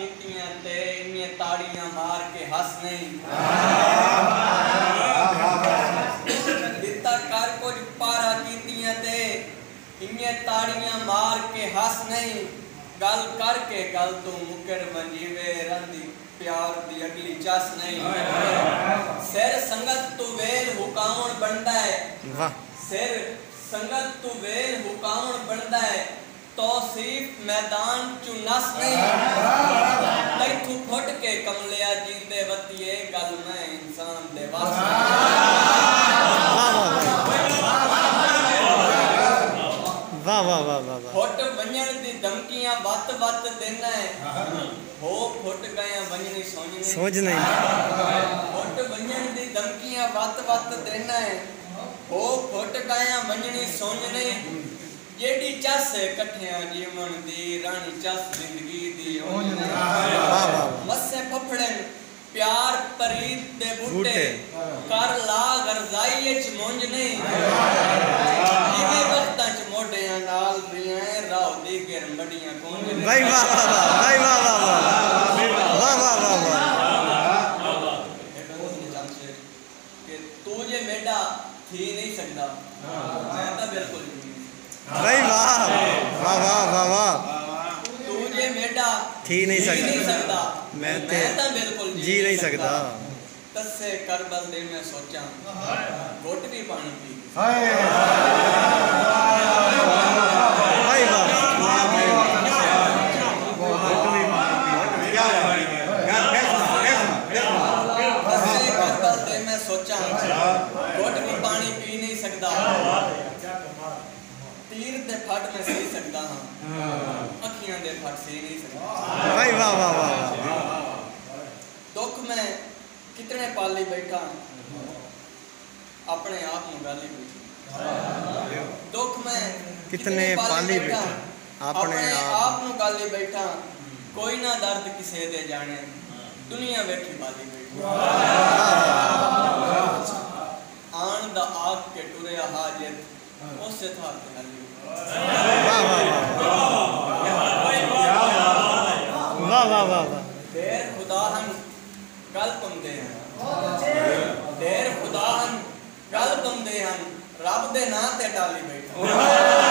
कीतियां ते इन्ने ताड़ियां मार के हस नहीं दिता कर कुछ पारा कीतियां ते इन्ने ताड़ियां मार के हस नहीं गल करके गल तू मुकर मंजीवे रंदी प्यार दी अगली चस नहीं सिर संगत तू वेल हुकाउन बनदा है सिर संगत तू वेल हुकाउन बनदा है तौसीफ मैदान चु नस नहीं तैथू फुट के कमलिया जींदे वतिए गल मैं इंसान दे वास वाह वाह वाह वाह फुट वंजण दी धमकियां वत वत देना है हो फुट गया वंजनी सोच नहीं फुट वंजण दी धमकियां वत वत देना है हो फुट गया वंजनी सोच नहीं जेडी चस कठिया जीवन दी रानी चस जिंदगी दी मस्से फफड़न प्यार परीत दे बूटे कर ला गरजाई च मुंज नहीं इवे वक्तां च मोढियां नाल रियां राव दी गिर मड़ियां कुंज नहीं भाई वाह भाई वाह वाह वाह वाह वाह वाह कि तू जे मेडा थी नहीं सकदा मैं तो बिल्कुल भाई वाह वाह वाह वाह वाह तू जे मेडा थी नहीं सकदा मैं तो बिल्कुल जी नहीं सकदा तस्से करबल दे मैं सोचा घुट भी पानी पी भाई वाह तस्से करबल दे मैं सोचा घुट भी पानी पी नहीं सकदा तीर दे फट में सी सकदा हां अखियां दे फट सी नहीं सकदा भाई वाह वाह वाह दुख में कितने पाली बैठा अपने आप में गाली बैठा दुख में कितने पाली बैठा अपने आप में गाली बैठा कोई ना दर्द किसे दे जाने दुनिया बैठी पाली बैठा आन दा आग के टुरिया हाजिर उससे था गाली वाह वाह वाह वाह देर खुदाहन गल पंदे हैं देर खुदाहन गल पंदे हैं रब दे नां ते टाली बैठा